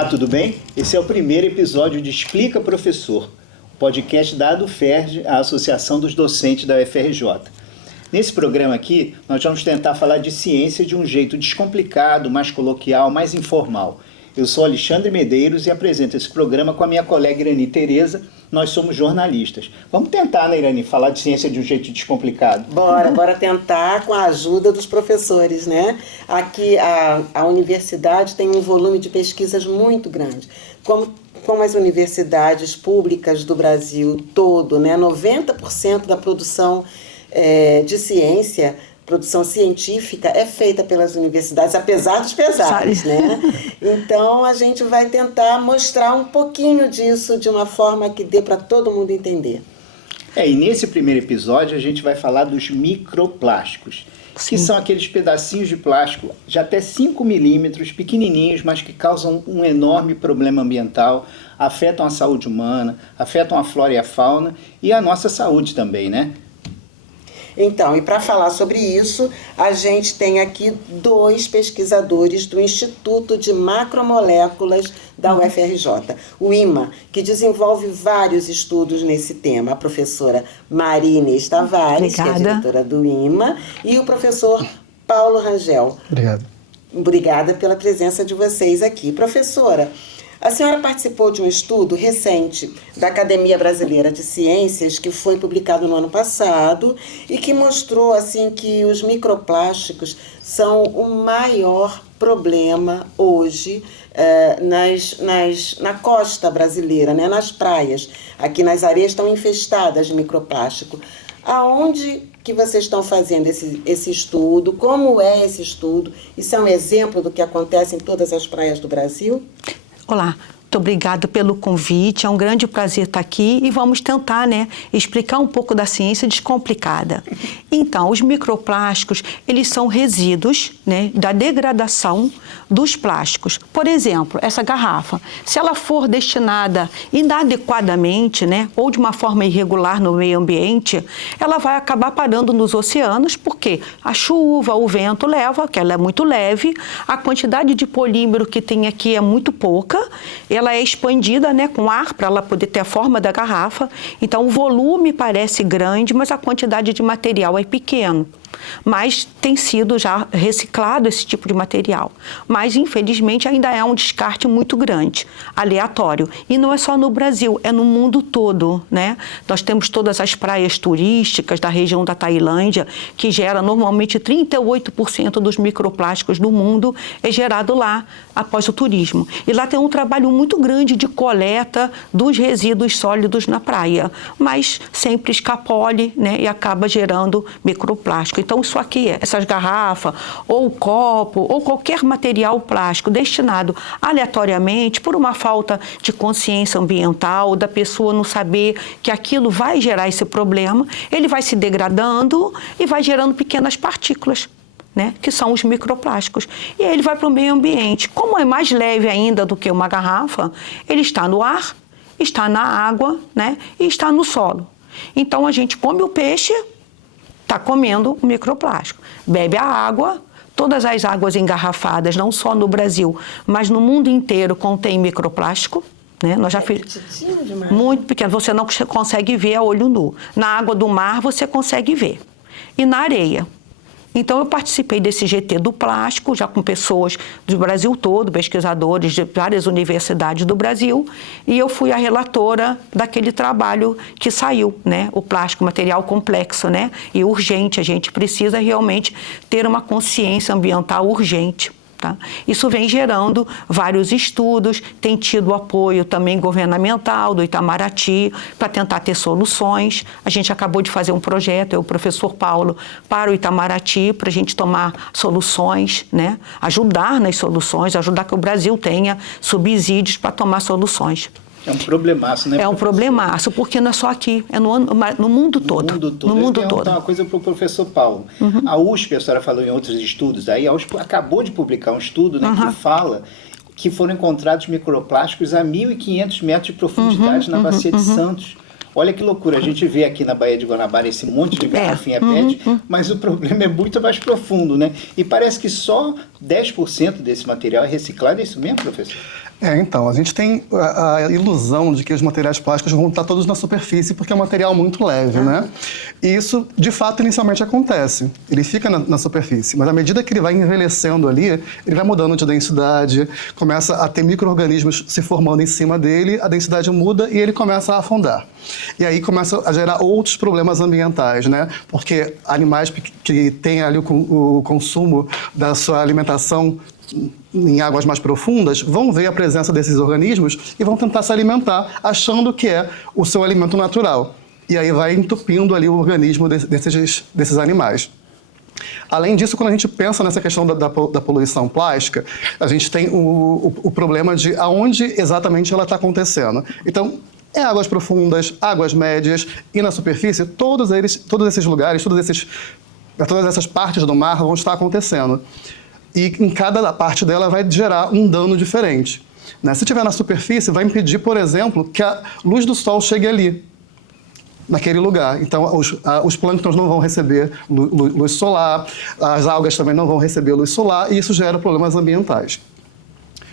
Olá, tudo bem? Esse é o primeiro episódio de Explica Professor, o podcast da ADUFERJ, a Associação dos Docentes da UFRJ. Nesse programa aqui, nós vamos tentar falar de ciência de um jeito descomplicado, mais coloquial, mais informal. Eu sou Alexandre Medeiros e apresento esse programa com a minha colega Irani Tereza. Nós somos jornalistas. Vamos tentar, né, Irani, falar de ciência de um jeito descomplicado? Bora tentar com a ajuda dos professores, né? Aqui a universidade tem um volume de pesquisas muito grande. Como as universidades públicas do Brasil todo, né? 90% da produção de ciência, produção científica é feita pelas universidades, apesar dos pesares, né? Então, a gente vai tentar mostrar um pouquinho disso de uma forma que dê para todo mundo entender. E nesse primeiro episódio a gente vai falar dos microplásticos, que são aqueles pedacinhos de plástico de até 5 milímetros, pequenininhos, mas que causam um enorme problema ambiental, afetam a saúde humana, afetam a flora e a fauna e a nossa saúde também, né? Então, e para falar sobre isso, a gente tem aqui dois pesquisadores do Instituto de Macromoléculas da UFRJ, o IMA, que desenvolve vários estudos nesse tema, a professora Maria Inês Tavares, que é diretora do IMA, e o professor Paulo Rangel. Obrigado. Obrigada pela presença de vocês aqui. Professora, a senhora participou de um estudo recente da Academia Brasileira de Ciências, que foi publicado no ano passado, e que mostrou assim, que os microplásticos são o maior problema hoje na costa brasileira, né, nas praias. Aqui nas areias estão infestadas de microplástico. Aonde que vocês estão fazendo esse estudo? Como é esse estudo? Isso é um exemplo do que acontece em todas as praias do Brasil? Olá, muito obrigada pelo convite, é um grande prazer estar aqui e vamos tentar, explicar um pouco da ciência descomplicada. Então, os microplásticos, eles são resíduos, da degradação dos plásticos. Por exemplo, essa garrafa, se ela for destinada inadequadamente, ou de uma forma irregular no meio ambiente, ela vai acabar parando nos oceanos, porque a chuva, o vento leva, que ela é muito leve, a quantidade de polímero que tem aqui é muito pouca, ela é expandida com ar para ela poder ter a forma da garrafa, então o volume parece grande, mas a quantidade de material é pequeno. Mas tem sido já reciclado esse tipo de material. Mas, infelizmente, ainda é um descarte muito grande, aleatório. E não é só no Brasil, é no mundo todo, Nós temos todas as praias turísticas da região da Tailândia, que gera normalmente 38% dos microplásticos do mundo, é gerado lá após o turismo. E lá tem um trabalho muito grande de coleta dos resíduos sólidos na praia, mas sempre escapole, e acaba gerando microplástico. Então, isso aqui, essas garrafas, ou copo, ou qualquer material plástico destinado aleatoriamente por uma falta de consciência ambiental, da pessoa não saber que aquilo vai gerar esse problema, ele vai se degradando e vai gerando pequenas partículas, que são os microplásticos. E aí ele vai para o meio ambiente. Como é mais leve ainda do que uma garrafa, ele está no ar, está na água, e está no solo. Então, a gente come o peixe, está comendo o microplástico. Bebe a água, todas as águas engarrafadas, não só no Brasil, mas no mundo inteiro contém microplástico. Nós já muito pequeno, você não consegue ver a olho nu. Na água do mar você consegue ver. E na areia. Então, eu participei desse GT do plástico, já com pessoas do Brasil todo, pesquisadores de várias universidades do Brasil, e eu fui a relatora daquele trabalho que saiu, o plástico, material complexo, e urgente. A gente precisa realmente ter uma consciência ambiental urgente. Tá? Isso vem gerando vários estudos, tem tido apoio também governamental do Itamaraty para tentar ter soluções. A gente acabou de fazer um projeto, o professor Paulo, para o Itamaraty, para a gente tomar soluções, ajudar nas soluções, ajudar que o Brasil tenha subsídios para tomar soluções. É um problemaço, né? É um problemaço, porque não é só aqui, é no mundo todo. No mundo todo. Uma coisa para o professor Paulo. Uhum. A USP, a senhora falou em outros estudos, aí a USP acabou de publicar um estudo que fala que foram encontrados microplásticos a 1.500 metros de profundidade na Bacia de Santos. Olha que loucura, a gente vê aqui na Baía de Guanabara esse monte de garrafinha PET, mas o problema é muito mais profundo, E parece que só 10% desse material é reciclado, é isso mesmo, professor? Então, a gente tem a ilusão de que os materiais plásticos vão estar todos na superfície porque é um material muito leve, né? E isso, de fato, inicialmente acontece. Ele fica na superfície, mas à medida que ele vai envelhecendo ali, ele vai mudando de densidade, começa a ter micro-organismos se formando em cima dele, a densidade muda e ele começa a afundar. E aí começa a gerar outros problemas ambientais, né? Porque animais que têm ali o consumo da sua alimentação em águas mais profundas, vão ver a presença desses organismos e vão tentar se alimentar, achando que é o seu alimento natural. E aí vai entupindo ali o organismo desses animais. Além disso, quando a gente pensa nessa questão da poluição plástica, a gente tem o problema de aonde exatamente ela está acontecendo. Então, águas profundas, águas médias e na superfície, todos esses lugares, todas essas partes do mar vão estar acontecendo. E em cada parte dela vai gerar um dano diferente, né? Se estiver na superfície, vai impedir, por exemplo, que a luz do sol chegue ali, naquele lugar. Então, os plânctons não vão receber luz solar, as algas também não vão receber luz solar, e isso gera problemas ambientais.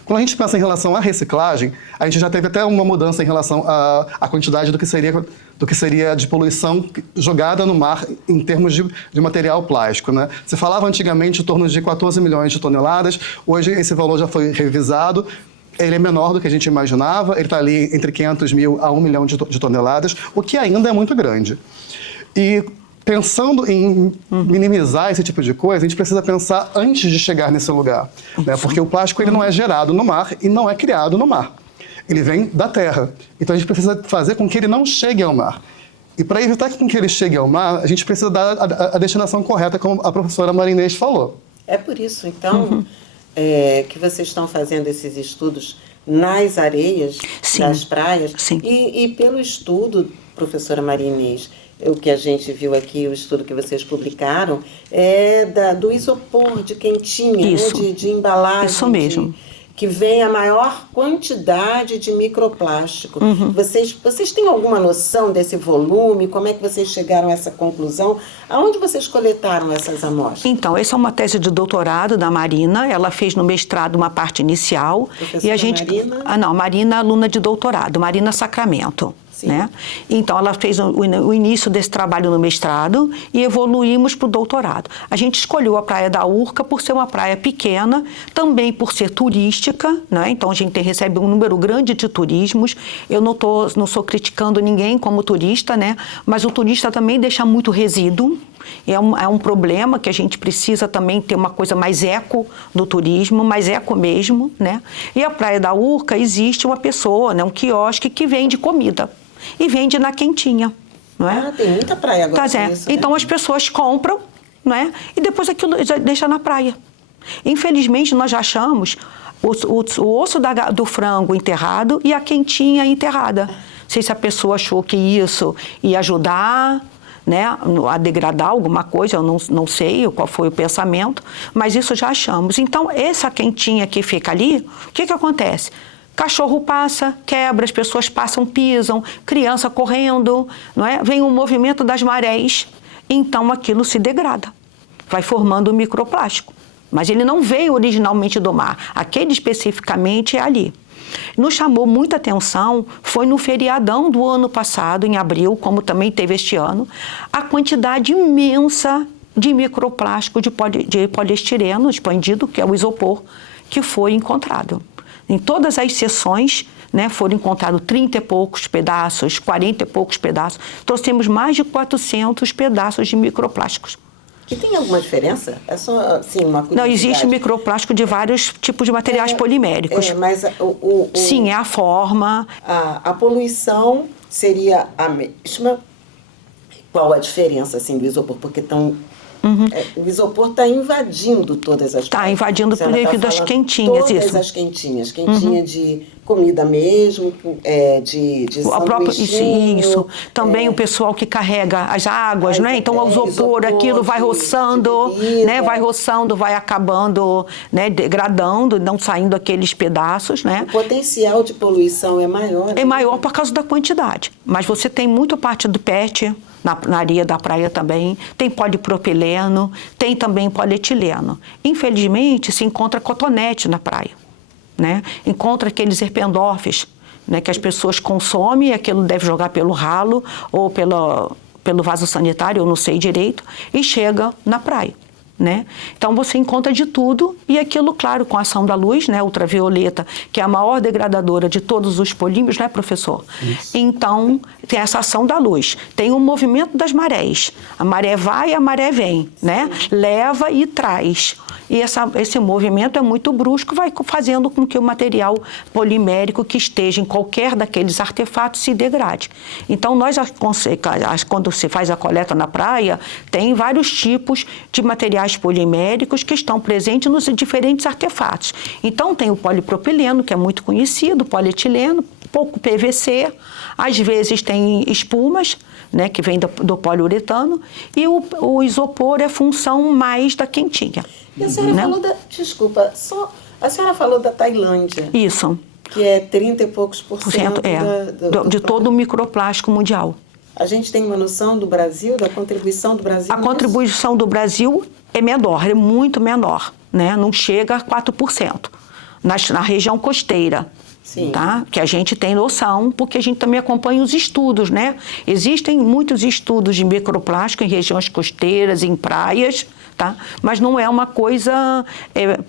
Quando a gente pensa em relação à reciclagem, a gente já teve até uma mudança em relação à quantidade do que seria de poluição jogada no mar em termos de material plástico, né? Se falava antigamente em torno de 14 milhões de toneladas, hoje esse valor já foi revisado, ele é menor do que a gente imaginava, ele está ali entre 500 mil a 1 milhão de toneladas, o que ainda é muito grande. E pensando em minimizar esse tipo de coisa, a gente precisa pensar antes de chegar nesse lugar, né? Porque o plástico ele não é gerado no mar e não é criado no mar. Ele vem da terra. Então a gente precisa fazer com que ele não chegue ao mar. E para evitar que ele chegue ao mar, a gente precisa dar a destinação correta, como a professora Marinês falou. É por isso, então, que vocês estão fazendo esses estudos nas areias das praias. Sim. E pelo estudo, professora Marinês, o que a gente viu aqui, o estudo que vocês publicaram, é do isopor de quentinha, Isso. Né? De embalagem. Isso mesmo. Que vem a maior quantidade de microplástico. Vocês têm alguma noção desse volume? Como é que vocês chegaram a essa conclusão? Aonde vocês coletaram essas amostras? Então, essa é uma tese de doutorado da Marina. Ela fez no mestrado uma parte inicial. Professora e a gente... Marina? Marina, aluna de doutorado, Marina Sacramento. Né? Então, ela fez o início desse trabalho no mestrado e evoluímos para o doutorado. A gente escolheu a Praia da Urca por ser uma praia pequena, também por ser turística, né? Então a gente recebe um número grande de turismos. Eu não sou criticando ninguém como turista, né? Mas o turista também deixa muito resíduo. É um problema que a gente precisa também ter uma coisa mais eco do turismo, mais eco mesmo, né? E a Praia da Urca existe uma pessoa, né? Um quiosque que vende comida. E vende na quentinha, não é? Tem muita praia agora. Isso, então, né? as pessoas compram, não é? E depois aquilo deixa na praia. Infelizmente, nós já achamos o osso do frango enterrado e a quentinha enterrada. Não sei se a pessoa achou que isso ia ajudar, né, a degradar alguma coisa, eu não sei qual foi o pensamento, mas isso já achamos. Então, essa quentinha que fica ali, o que acontece? Cachorro passa, quebra, as pessoas passam, pisam, criança correndo, não é? Vem o movimento das marés, então aquilo se degrada, vai formando um microplástico. Mas ele não veio originalmente do mar, aquele especificamente é ali. Nos chamou muita atenção, foi no feriadão do ano passado, em abril, como também teve este ano, a quantidade imensa de microplástico de poliestireno expandido, que é o isopor, que foi encontrado. Em todas as sessões, né, foram encontrados 30 e poucos pedaços, 40 e poucos pedaços. Trouxemos mais de 400 pedaços de microplásticos. E tem alguma diferença? É só, assim, uma curiosidade. Não, existe microplástico de vários tipos de materiais poliméricos. Mas Sim, é a forma. A poluição seria a mesma. Qual a diferença, assim, do isopor? Porque o isopor está invadindo todas as... Está invadindo devido às quentinhas, todas isso. as quentinhas. Quentinha de comida mesmo, de sanduichinho. Isso. Também o pessoal que carrega as águas, né? Então, o isopor, aquilo vai roçando, né? Vai roçando, vai acabando, né? Degradando, não saindo aqueles pedaços, né? O potencial de poluição é maior. É maior por causa da quantidade. Mas você tem muita parte do PET, na areia da praia também, tem polipropileno, tem também polietileno. Infelizmente, se encontra cotonete na praia. né? Encontra aqueles Eppendorfs, né, que as pessoas consomem, aquilo deve jogar pelo ralo ou pelo vaso sanitário, eu não sei direito, e chega na praia, né? Então você encontra de tudo e aquilo, claro, com a ação da luz, né, ultravioleta, que é a maior degradadora de todos os polímeros, né, professor? Isso. Então tem essa ação da luz, tem o movimento das marés, a maré vai e a maré vem, né? Leva e traz. E esse movimento é muito brusco, vai fazendo com que o material polimérico que esteja em qualquer daqueles artefatos se degrade. Então, quando se faz a coleta na praia, tem vários tipos de materiais poliméricos que estão presentes nos diferentes artefatos. Então, tem o polipropileno, que é muito conhecido, o polietileno, pouco PVC, às vezes tem espumas, né, que vem do poliuretano, e o isopor é função mais da quentinha. E a senhora falou desculpa, a senhora falou da Tailândia. Isso. Que é 30 e poucos por cento de todo o microplástico mundial. A gente tem uma noção do Brasil, da contribuição do Brasil? A contribuição do Brasil é menor, é muito menor, né? Não chega a 4%. Na região costeira. Sim. Tá? Que a gente tem noção, porque a gente também acompanha os estudos, né? Existem muitos estudos de microplástico em regiões costeiras, em praias, tá? Mas não é uma coisa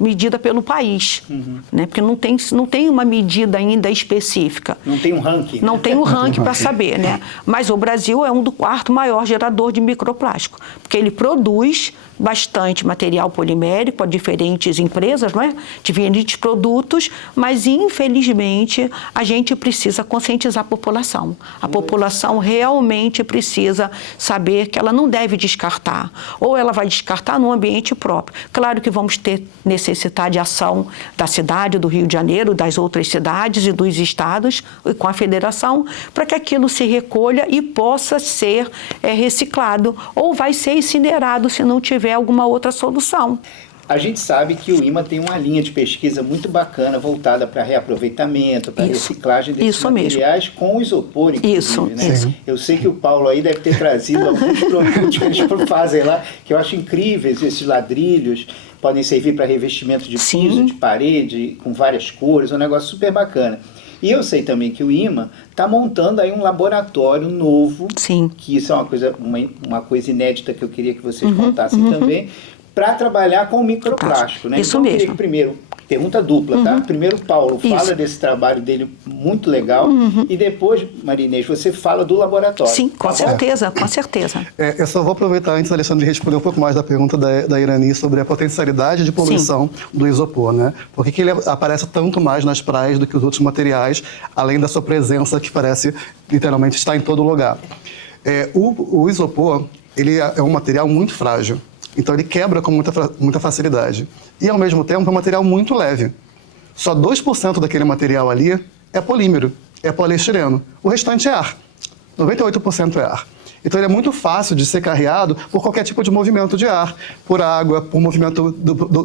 medida pelo país, né? Porque não tem uma medida ainda específica. Não tem um ranking. Não tem um ranking para saber, né? Mas o Brasil é do quarto maior gerador de microplástico, porque ele produz bastante material polimérico a diferentes empresas, não é? Diferentes produtos, mas infelizmente a gente precisa conscientizar a população. A população realmente precisa saber que ela não deve descartar, ou ela vai descartar no ambiente próprio. Claro que vamos necessitar de ação da cidade, do Rio de Janeiro, das outras cidades e dos estados, e com a federação, para que aquilo se recolha e possa ser reciclado, ou vai ser incinerado se não tiver alguma outra solução. A gente sabe que o IMA tem uma linha de pesquisa muito bacana voltada para reaproveitamento, para reciclagem desses materiais com isopor, inclusive, né? Isso. Eu sei que o Paulo aí deve ter trazido alguns produtos que eles fazem lá, que eu acho incríveis, esses ladrilhos, podem servir para revestimento de piso, de parede, com várias cores, um negócio super bacana. E eu sei também que o IMA está montando aí um laboratório novo, que isso é uma coisa inédita que eu queria que vocês contassem também, para trabalhar com o microplástico, né? Isso então, mesmo. Eu queria que primeiro, pergunta dupla, tá? Primeiro o Paulo fala desse trabalho dele muito legal e depois, Maria Inês, você fala do laboratório. Sim, com certeza, com certeza. Eu só vou aproveitar antes, Alexandre, de responder um pouco mais da pergunta da Irani sobre a potencialidade de poluição do isopor, né? Por que ele aparece tanto mais nas praias do que os outros materiais, além da sua presença que parece literalmente estar em todo lugar? O isopor, ele é um material muito frágil. Então ele quebra com muita facilidade. E ao mesmo tempo é um material muito leve. Só 2% daquele material ali é polímero, é poliestireno. O restante é ar. 98% é ar. Então ele é muito fácil de ser carreado por qualquer tipo de movimento de ar, por água, por movimento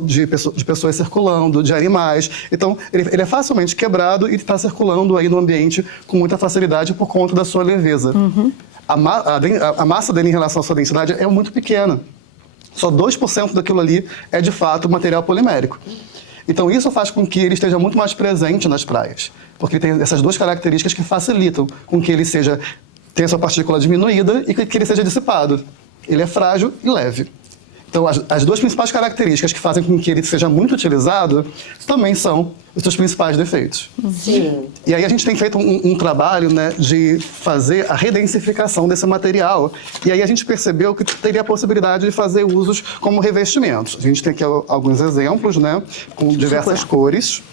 de pessoas circulando, de animais. Então ele é facilmente quebrado e está circulando aí no ambiente com muita facilidade por conta da sua leveza. A massa dele em relação à sua densidade é muito pequena. Só 2% daquilo ali é, de fato, material polimérico. Então, isso faz com que ele esteja muito mais presente nas praias, porque ele tem essas duas características que facilitam com que ele tenha sua partícula diminuída e que ele seja dissipado. Ele é frágil e leve. Então, as duas principais características que fazem com que ele seja muito utilizado também são os seus principais defeitos. Sim. E aí a gente tem feito um trabalho, né, de fazer a redensificação desse material. E aí a gente percebeu que teria a possibilidade de fazer usos como revestimentos. A gente tem aqui alguns exemplos, né, com diversas cores.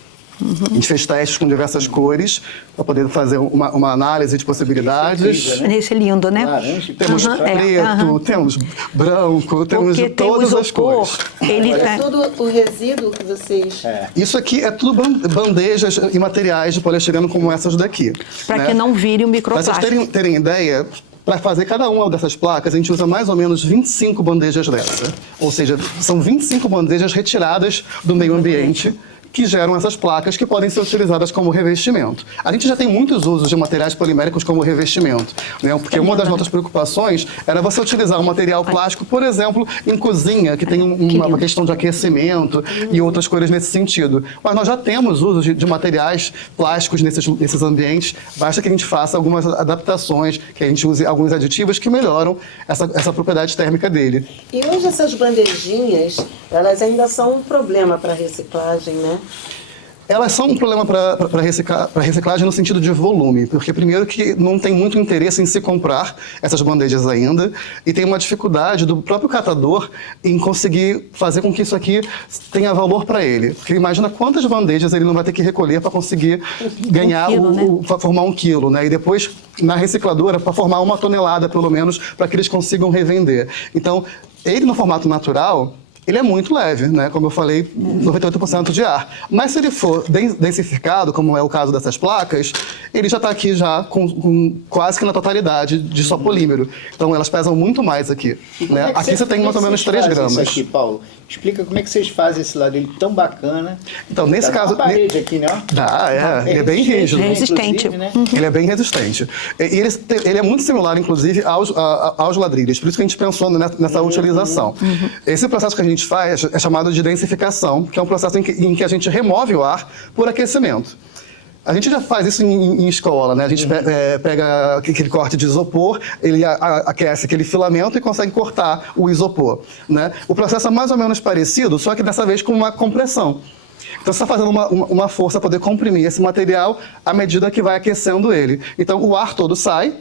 A gente fez testes com diversas cores para poder fazer uma análise de possibilidades. Esse é lindo, né? Laranja, temos preto, temos branco, temos de todas as cores. Ele é tudo o resíduo que vocês... Isso aqui é tudo bandejas e materiais de poliestireno como essas daqui. Para que não vire o microplástico. Para vocês terem ideia, para fazer cada uma dessas placas, a gente usa mais ou menos 25 bandejas dessa. Ou seja, são 25 bandejas retiradas do meio ambiente que geram essas placas que podem ser utilizadas como revestimento. A gente já tem muitos usos de materiais poliméricos como revestimento, né? Porque uma das nossas preocupações era você utilizar um material plástico, por exemplo, em cozinha, que tem uma questão de aquecimento e outras coisas nesse sentido. Mas nós já temos uso de materiais plásticos nesses ambientes, basta que a gente faça algumas adaptações, que a gente use alguns aditivos que melhoram essa propriedade térmica dele. E hoje essas bandejinhas, elas ainda são um problema para reciclagem, né? Elas são um problema para reciclagem no sentido de volume, porque primeiro que não tem muito interesse em se comprar essas bandejas ainda, e tem uma dificuldade do próprio catador em conseguir fazer com que isso aqui tenha valor para ele. Porque imagina quantas bandejas ele não vai ter que recolher para conseguir ganhar, formar 1 quilo, né? E depois na recicladora para formar 1 tonelada pelo menos, para que eles consigam revender. Então, ele no formato natural, ele é muito leve, né? Como eu falei, 98% de ar. Mas se ele for densificado, como é o caso dessas placas, ele já está aqui já com quase que na totalidade de só polímero. Então elas pesam muito mais aqui. Né? Aqui você tem mais ou menos 3 gramas. Isso aqui, Paulo? Explica como é que vocês fazem esse ladrilho tão bacana. Então, nesse caso... parede aqui, né? Ele é bem rígido. Resistente. Né? Ele é bem resistente. E ele é muito similar, inclusive, aos ladrilhos. Por isso que a gente pensou nessa utilização. Esse processo que a gente faz é chamado de densificação, que é um processo em que a gente remove o ar por aquecimento. A gente já faz isso em escola, né? A gente pega aquele corte de isopor, ele aquece aquele filamento e consegue cortar o isopor, né? O processo é mais ou menos parecido, só que dessa vez com uma compressão. Então, você está fazendo uma força para poder comprimir esse material à medida que vai aquecendo ele. Então, o ar todo sai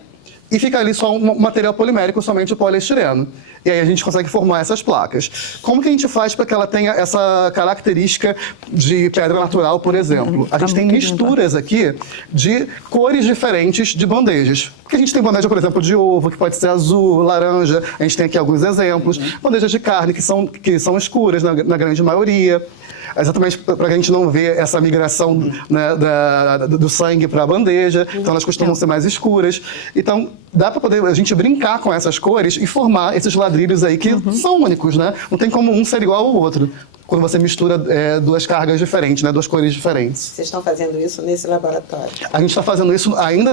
e fica ali só um material polimérico, somente o poliestireno. E aí a gente consegue formar essas placas. Como que a gente faz para que ela tenha essa característica de pedra natural, por exemplo? A gente tem misturas aqui de cores diferentes de bandejas. Porque a gente tem bandeja, por exemplo, de ovo, que pode ser azul, laranja. A gente tem aqui alguns exemplos. Bandejas de carne, que são escuras na grande maioria. Exatamente para a gente não ver essa migração, né, do sangue para a bandeja. Então elas costumam ser mais escuras. Então dá para poder a gente brincar com essas cores e formar esses ladrilhos aí que são únicos, né? Não tem como um ser igual ao outro. Quando você mistura 2 cargas diferentes, né, 2 cores diferentes. Vocês estão fazendo isso nesse laboratório? A gente está fazendo isso, ainda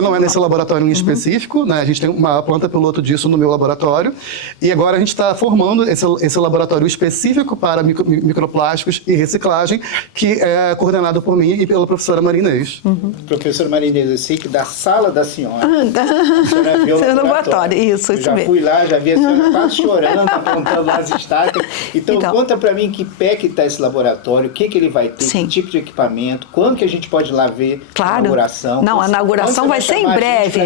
não é nesse laboratório em específico, né? A gente tem uma planta piloto disso no meu laboratório. E agora a gente está formando esse laboratório específico para microplásticos e reciclagem, que é coordenado por mim e pela professora Marinês. Professora Marinês, eu sei que da sala da senhora, a senhora viu o laboratório. Isso já mesmo. Fui lá, já vi a senhora quase chorando, apontando lá as estacas. Então, conta para mim que pé que está esse laboratório, o que ele vai ter, que tipo de equipamento, quando que a gente pode ir lá ver a inauguração. Não, a inauguração vai ser em breve.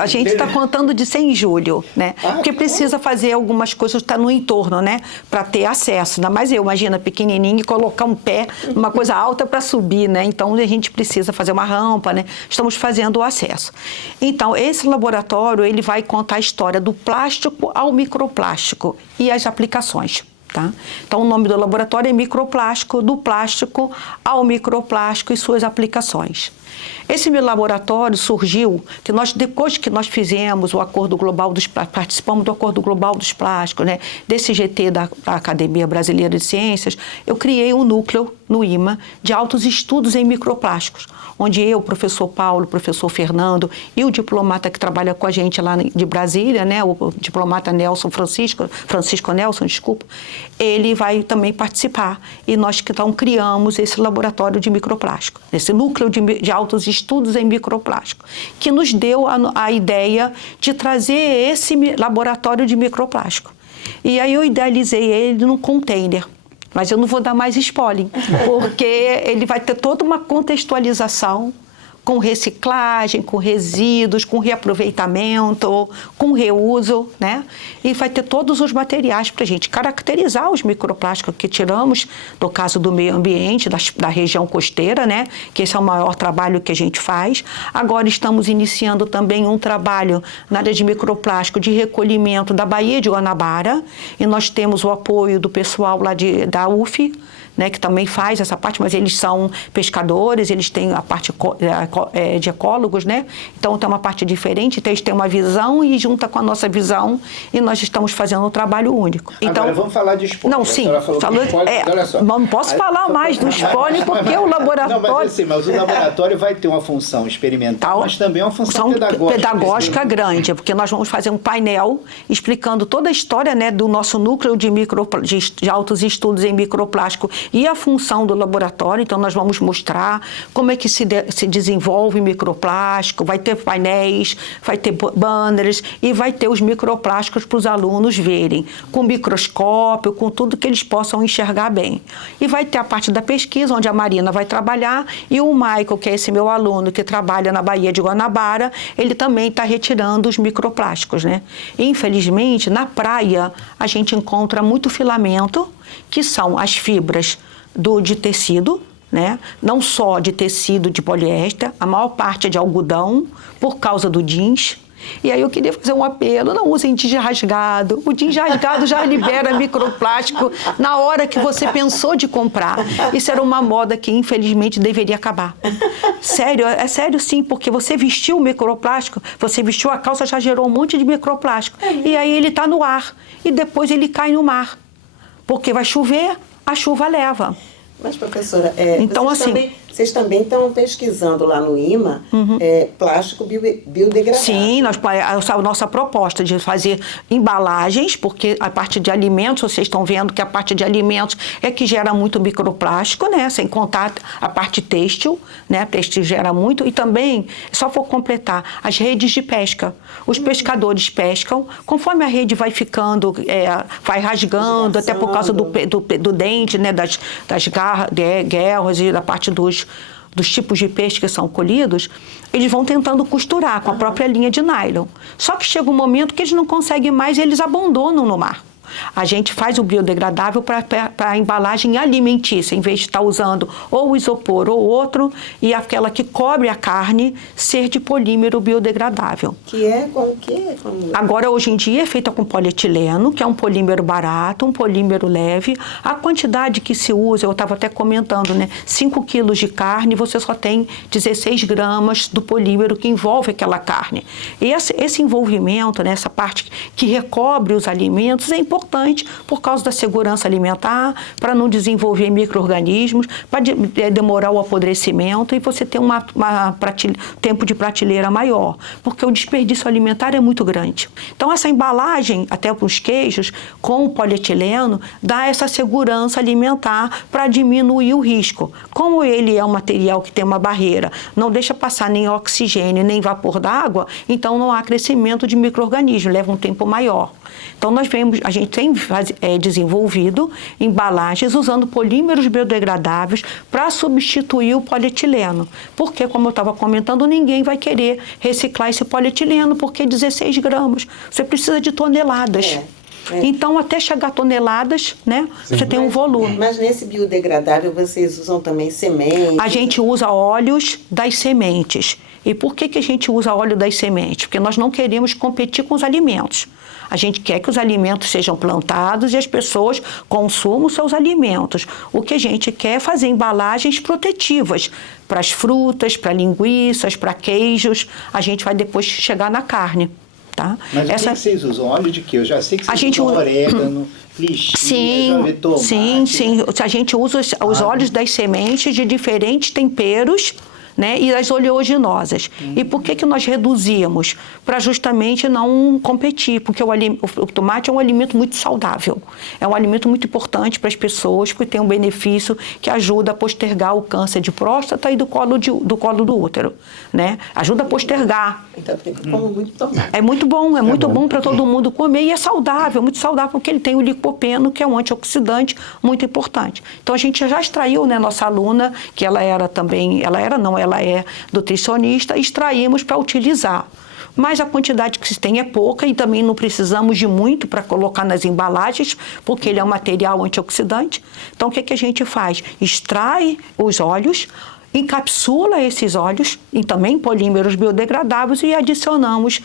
A gente está contando de ser em julho, né? Porque precisa fazer algumas coisas, está no entorno, né? Para ter acesso. Ainda mais eu, imagina, pequenininho, e colocar um pé, uma coisa alta para subir, né? Então, a gente precisa fazer uma rampa, né? Estamos fazendo o acesso. Então, esse laboratório, ele vai contar a história do plástico ao microplástico e as aplicações. Tá? Então, o nome do laboratório é Microplástico, do plástico ao microplástico e suas aplicações. Esse meu laboratório surgiu que depois que nós fizemos o Acordo Global participamos do Acordo Global dos Plásticos, né, desse GT da Academia Brasileira de Ciências, eu criei um núcleo no IMA de altos estudos em microplásticos, onde eu, o professor Paulo, o professor Fernando e o diplomata que trabalha com a gente lá de Brasília, né, o diplomata Francisco Nelson, ele vai também participar. E nós então criamos esse laboratório de microplástico, esse núcleo de altos estudos em microplástico, que nos deu a ideia de trazer esse laboratório de microplástico. E aí eu idealizei ele num container. Mas eu não vou dar mais spoiler, porque ele vai ter toda uma contextualização com reciclagem, com resíduos, com reaproveitamento, com reuso, né? E vai ter todos os materiais para a gente caracterizar os microplásticos que tiramos, no caso do meio ambiente, da região costeira, né? Que esse é o maior trabalho que a gente faz. Agora estamos iniciando também um trabalho na área de microplástico de recolhimento da Baía de Guanabara, e nós temos o apoio do pessoal lá da UF, né, que também faz essa parte, mas eles são pescadores, eles têm a parte de ecólogos, né? Então tem uma parte diferente, então eles têm uma visão e junta com a nossa visão e nós estamos fazendo um trabalho único. Então, agora vamos falar de spoiler. Não, sim. Olha só. Não posso falar mais do spoiler porque o laboratório... Não, mas assim, mas o laboratório vai ter uma função experimental, mas também uma função pedagógica grande, porque nós vamos fazer um painel explicando toda a história, né, do nosso núcleo de altos estudos em microplástico e a função do laboratório. Então nós vamos mostrar como é que se desenvolve microplástico, vai ter painéis, vai ter banners e vai ter os microplásticos para os alunos verem, com microscópio, com tudo que eles possam enxergar bem. E vai ter a parte da pesquisa, onde a Marina vai trabalhar, e o Michael, que é esse meu aluno que trabalha na Baía de Guanabara, ele também está retirando os microplásticos, né? E, infelizmente, na praia, a gente encontra muito filamento, que são as fibras de tecido, né? Não só de tecido de poliéster, a maior parte é de algodão, por causa do jeans. E aí eu queria fazer um apelo, não usem jeans rasgado. O jeans rasgado já libera microplástico na hora que você pensou de comprar. Isso era uma moda que, infelizmente, deveria acabar. Sério, é sério sim, porque você vestiu o microplástico, você vestiu a calça, já gerou um monte de microplástico. E aí ele está no ar, e depois ele cai no mar. Porque vai chover, a chuva leva. Mas, professora, então, vocês também estão pesquisando lá no IMA plástico biodegradável. Sim, a nossa proposta de fazer embalagens, porque a parte de alimentos, vocês estão vendo que a parte de alimentos é que gera muito microplástico, né? Sem contar a parte têxtil, né? Têxtil gera muito. E também, só vou completar, as redes de pesca. Os pescadores pescam, conforme a rede vai ficando, vai rasgando, até por causa do dente, né? Das guerras e da parte dos tipos de peixe que são colhidos, eles vão tentando costurar com a própria linha de nylon. Só que chega um momento que eles não conseguem mais e eles abandonam no mar. A gente faz o biodegradável para a embalagem alimentícia, em vez de estar usando ou o isopor ou outro, e aquela que cobre a carne ser de polímero biodegradável. Que é com o quê? Agora, hoje em dia, é feita com polietileno, que é um polímero barato, um polímero leve. A quantidade que se usa, eu estava até comentando, né? 5 quilos de carne, você só tem 16 gramas do polímero que envolve aquela carne. E esse envolvimento, né, essa parte que recobre os alimentos, é importante por causa da segurança alimentar, para não desenvolver micro-organismos, para demorar o apodrecimento e você ter tempo de prateleira maior, porque o desperdício alimentar é muito grande. Então, essa embalagem, até para os queijos, com o polietileno, dá essa segurança alimentar para diminuir o risco. Como ele é um material que tem uma barreira, não deixa passar nem oxigênio, nem vapor d'água, então não há crescimento de micro-organismos, leva um tempo maior. Então, a gente tem desenvolvido embalagens usando polímeros biodegradáveis para substituir o polietileno. Porque, como eu estava comentando, ninguém vai querer reciclar esse polietileno, porque 16 gramas. Você precisa de toneladas. Então, até chegar a toneladas, né, você tem um volume. Mas nesse biodegradável, vocês usam também sementes? A gente usa óleos das sementes. E por que a gente usa óleo das sementes? Porque nós não queremos competir com os alimentos. A gente quer que os alimentos sejam plantados e as pessoas consumam seus alimentos. O que a gente quer é fazer embalagens protetivas para as frutas, para linguiças, para queijos. A gente vai depois chegar na carne. Tá? Mas o que vocês usam? Óleo de quê? Eu já sei que vocês usam orégano, lixia, tomate. Sim. A gente usa os óleos das sementes de diferentes temperos, né, e as oleaginosas. E por que nós reduzimos? Para justamente não competir, porque o tomate é um alimento muito saudável. É um alimento muito importante para as pessoas, porque tem um benefício que ajuda a postergar o câncer de próstata e do colo do útero. Né? Ajuda a postergar. Então, eu como muito tomate. É muito bom para todo mundo comer e é saudável, muito saudável, porque ele tem o licopeno, que é um antioxidante muito importante. Então, a gente já extraiu, né, nossa aluna, que ela é nutricionista, extraímos para utilizar. Mas a quantidade que se tem é pouca e também não precisamos de muito para colocar nas embalagens, porque ele é um material antioxidante. Então, o que a gente faz? Extrai os óleos, encapsula esses óleos em também polímeros biodegradáveis e adicionamos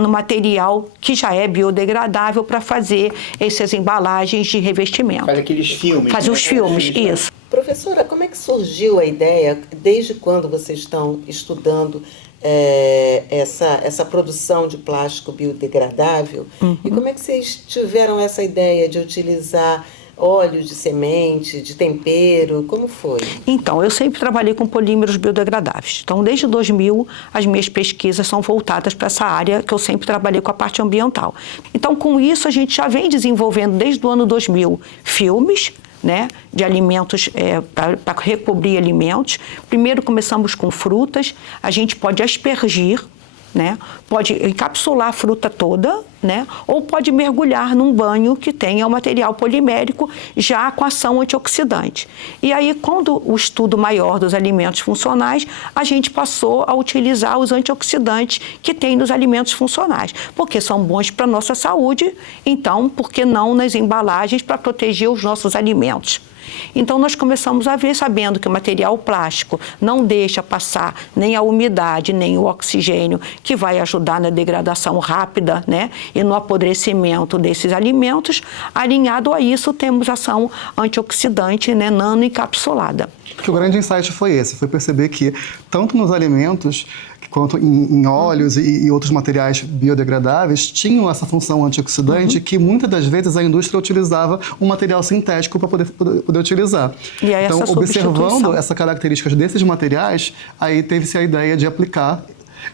no material que já é biodegradável para fazer essas embalagens de revestimento. Faz aqueles filmes. Faz os filmes, isso. Professora, como é que surgiu a ideia, desde quando vocês estão estudando essa produção de plástico biodegradável? E como é que vocês tiveram essa ideia de utilizar óleo de semente, de tempero? Como foi? Então, eu sempre trabalhei com polímeros biodegradáveis. Então, desde 2000, as minhas pesquisas são voltadas para essa área que eu sempre trabalhei com a parte ambiental. Então, com isso, a gente já vem desenvolvendo desde o ano 2000 filmes, né, de alimentos, para recobrir alimentos. Primeiro começamos com frutas, a gente pode aspergir, né, pode encapsular a fruta toda, né, ou pode mergulhar num banho que tenha o material polimérico já com ação antioxidante. E aí, quando o estudo maior dos alimentos funcionais, a gente passou a utilizar os antioxidantes que tem nos alimentos funcionais, porque são bons para a nossa saúde, então, por que não nas embalagens para proteger os nossos alimentos? Então, nós começamos a ver, sabendo que o material plástico não deixa passar nem a umidade, nem o oxigênio, que vai ajudar na degradação rápida, né, e no apodrecimento desses alimentos. Alinhado a isso, temos ação antioxidante, né, nano-encapsulada. Porque o grande insight foi esse, foi perceber que tanto nos alimentos quanto em óleos e outros materiais biodegradáveis, tinham essa função antioxidante que muitas das vezes a indústria utilizava um material sintético para poder utilizar. E aí, então, observando essas características desses materiais, aí teve-se a ideia de aplicar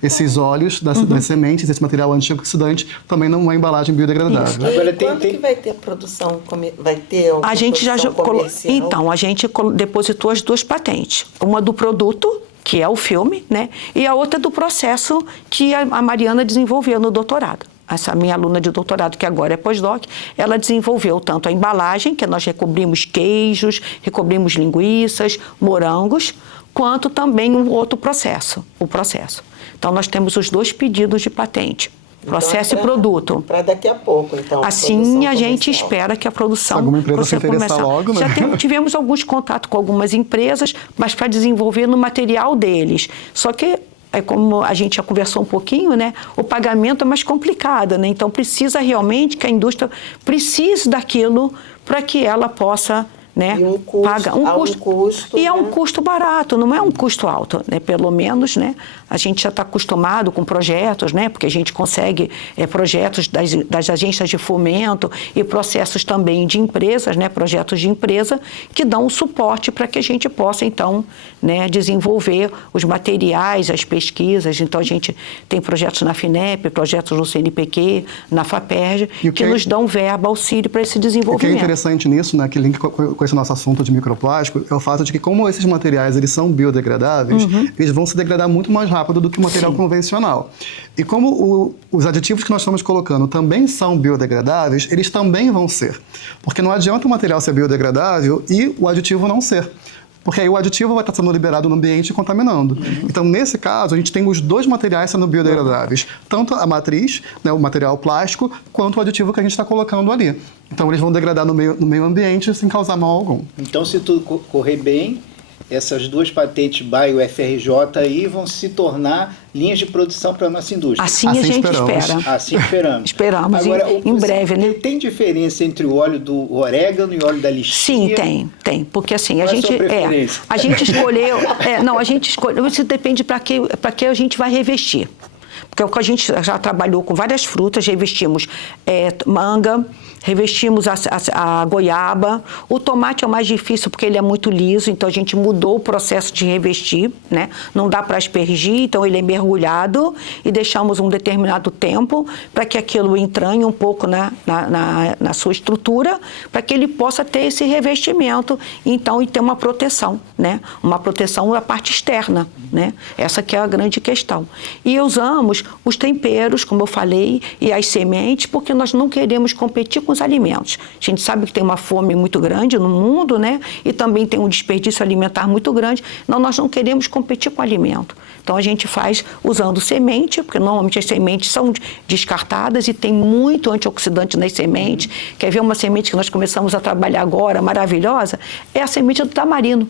esses óleos das sementes, esse material antioxidante, também numa embalagem biodegradável. Agora, quando que vai ter produção? Vai ter alguma produção comercial? Então, a gente depositou as duas patentes. Uma do produto, que é o filme, né? E a outra do processo que a Mariana desenvolveu no doutorado. Essa minha aluna de doutorado, que agora é pós-doc, ela desenvolveu tanto a embalagem, que nós recobrimos queijos, recobrimos linguiças, morangos, quanto também um outro processo, o processo. Então, nós temos os dois pedidos de patente. Processo e produto. Para daqui a pouco, então. Assim, a gente espera que a produção... Se alguma empresa se interessar logo, né? Já tivemos alguns contatos com algumas empresas, mas para desenvolver no material deles. Só que, como a gente já conversou um pouquinho, né, o pagamento é mais complicado, né? Então, precisa realmente que a indústria precise daquilo para que ela possa... Né? E um custo, e é um né? custo barato, não é um custo alto, né? Pelo menos, né? A gente já está acostumado com projetos, né? Porque a gente consegue projetos das agências de fomento e processos também de empresas, né? Projetos de empresa que dão um suporte para que a gente possa, então, né, desenvolver os materiais, as pesquisas. Então, a gente tem projetos na FINEP, projetos no CNPq, na FAPERJ, que nos dão verba, auxílio para esse desenvolvimento. O que é interessante nisso, né, que link com esse nosso assunto de microplástico, é o fato de que, como esses materiais eles são biodegradáveis, eles vão se degradar muito mais rápido do que o material convencional. E como os aditivos que nós estamos colocando também são biodegradáveis, eles também vão ser. Porque não adianta o material ser biodegradável e o aditivo não ser. Porque aí o aditivo vai estar sendo liberado no ambiente e contaminando. Então, nesse caso, a gente tem os dois materiais sendo biodegradáveis. Tanto a matriz, né, o material plástico, quanto o aditivo que a gente está colocando ali. Então, eles vão degradar no meio ambiente sem causar mal algum. Então, se tudo correr bem, essas duas patentes BioFRJ aí vão se tornar linhas de produção para a nossa indústria. Assim a gente espera. Assim esperamos. Esperamos. Agora, em breve, né? Tem diferença entre o óleo do orégano e o óleo da lixia? Sim, tem. Porque assim, a Qual gente escolheu... a gente escolheu... Isso depende para que a gente vai revestir. Porque a gente já trabalhou com várias frutas, revestimos manga, revestimos a goiaba. O tomate é o mais difícil porque ele é muito liso, então a gente mudou o processo de revestir, né? Não dá para aspergir, então ele é mergulhado e deixamos um determinado tempo para que aquilo entranhe um pouco na sua estrutura, para que ele possa ter esse revestimento, então, e ter uma proteção, né? Uma proteção da parte externa, né? Essa que é a grande questão. E usamos os temperos, como eu falei, e as sementes, porque nós não queremos competir com os alimentos. A gente sabe que tem uma fome muito grande no mundo, né? E também tem um desperdício alimentar muito grande. Então, nós não queremos competir com o alimento. Então, a gente faz usando semente, porque normalmente as sementes são descartadas e tem muito antioxidante nas sementes. Quer ver uma semente que nós começamos a trabalhar agora, maravilhosa? É a semente do tamarino.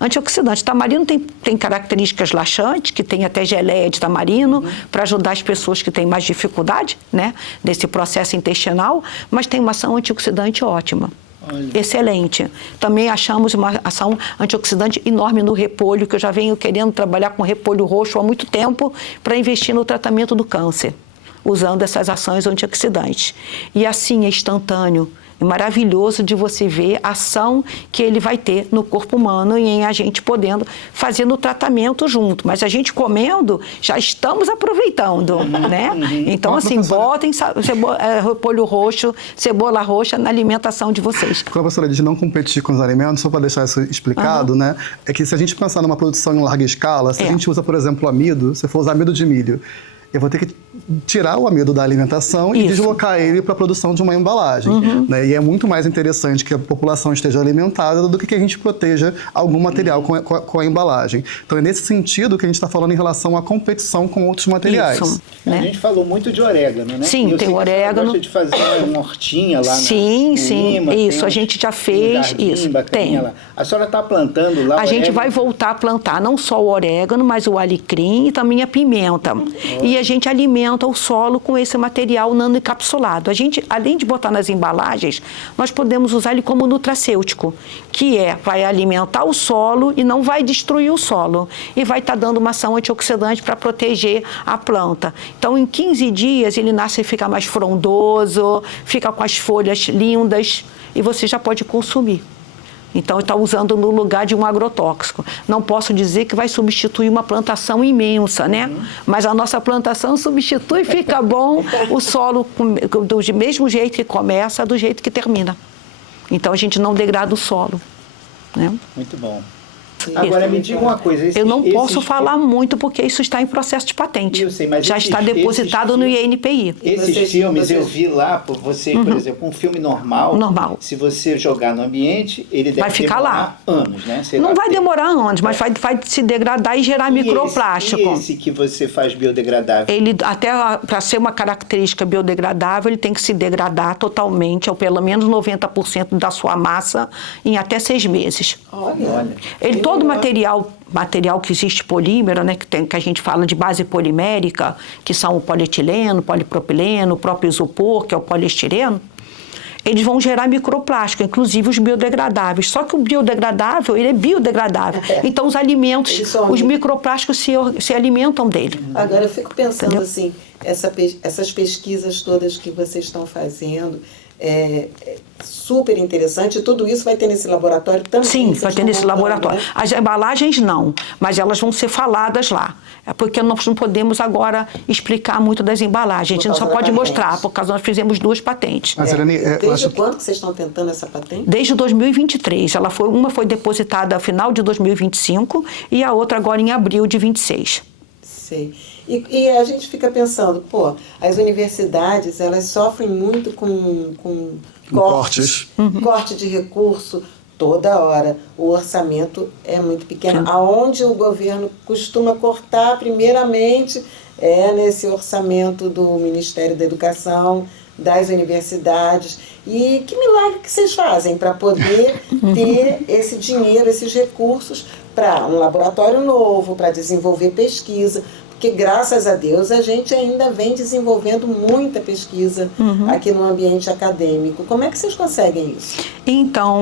Antioxidante. Tamarino tem características laxantes, que tem até geleia de tamarino, para ajudar as pessoas que têm mais dificuldade, né, nesse processo intestinal, mas tem uma ação antioxidante ótima. Olha. Excelente. Também achamos uma ação antioxidante enorme no repolho, que eu já venho querendo trabalhar com repolho roxo há muito tempo para investir no tratamento do câncer, usando essas ações antioxidantes. E assim é instantâneo. É maravilhoso de você ver a ação que ele vai ter no corpo humano e em a gente podendo fazer no tratamento junto. Mas a gente comendo, já estamos aproveitando, né? Então, assim, botem repolho roxo, cebola roxa na alimentação de vocês. Como a professora diz, não competir com os alimentos, só para deixar isso explicado, né? É que se a gente pensar numa produção em larga escala, se a gente usa, por exemplo, amido, se for usar amido de milho, eu vou ter que tirar o amido da alimentação e deslocar ele para a produção de uma embalagem. Né? E é muito mais interessante que a população esteja alimentada do que a gente proteja algum material com a embalagem. Então é nesse sentido que a gente está falando em relação à competição com outros materiais. Isso, né? A gente falou muito de orégano, né? Sim, tem orégano. Gosta de fazer uma hortinha lá sim, Lima, isso, a gente já fez isso. Tem. Lá. A senhora está plantando lá a gente vai voltar a plantar não só o orégano, mas o alecrim e também a pimenta. E a gente alimenta o solo com esse material nanoencapsulado. A gente, além de botar nas embalagens, nós podemos usar ele como nutracêutico, que vai alimentar o solo e não vai destruir o solo. E vai estar dando uma ação antioxidante para proteger a planta. Então, em 15 dias, ele nasce e fica mais frondoso, fica com as folhas lindas e você já pode consumir. Então, está usando no lugar de um agrotóxico. Não posso dizer que vai substituir uma plantação imensa, né? Mas a nossa plantação substitui, fica bom o solo do mesmo jeito que começa, do jeito que termina. Então, a gente não degrada o solo, né? Muito bom. Agora, me diga uma coisa. Eu não posso falar muito porque isso está em processo de patente. Eu sei, mas já está depositado no INPI. Esses filmes eu vi lá, por exemplo, um filme normal. Se você jogar no ambiente, ele deve demorar anos, né? Não vai demorar anos, mas vai se degradar e gerar microplástico. E esse que você faz biodegradável? Ele, até para ser uma característica biodegradável, ele tem que se degradar totalmente, ou pelo menos 90% da sua massa, em até 6 meses. Olha. Todo material que existe polímero, né, que a gente fala de base polimérica, que são o polietileno, polipropileno, o próprio isopor, que é o poliestireno, eles vão gerar microplástico, inclusive os biodegradáveis. Só que o biodegradável, ele é biodegradável. Então, os alimentos, os microplásticos se alimentam dele. Agora, eu fico pensando assim, essas pesquisas todas que vocês estão fazendo, super interessante. Tudo isso vai ter nesse laboratório também? Sim, vai ter nesse laboratório. Né? As embalagens não, mas elas vão ser faladas lá. É porque nós não podemos agora explicar muito das embalagens. A gente só pode mostrar, por causa nós fizemos 2 patentes. Mas, Irani, desde quando que vocês estão tentando essa patente? Desde 2023. Uma foi depositada no final de 2025 e a outra agora em abril de 26. Sei. E a gente fica pensando, as universidades, elas sofrem muito com cortes. Corte de recurso toda hora. O orçamento é muito pequeno. Aonde o governo costuma cortar, primeiramente, nesse orçamento do Ministério da Educação, das universidades. E que milagre que vocês fazem para poder ter esse dinheiro, esses recursos para um laboratório novo, para desenvolver pesquisa. Porque, graças a Deus, a gente ainda vem desenvolvendo muita pesquisa aqui no ambiente acadêmico. Como é que vocês conseguem isso? Então,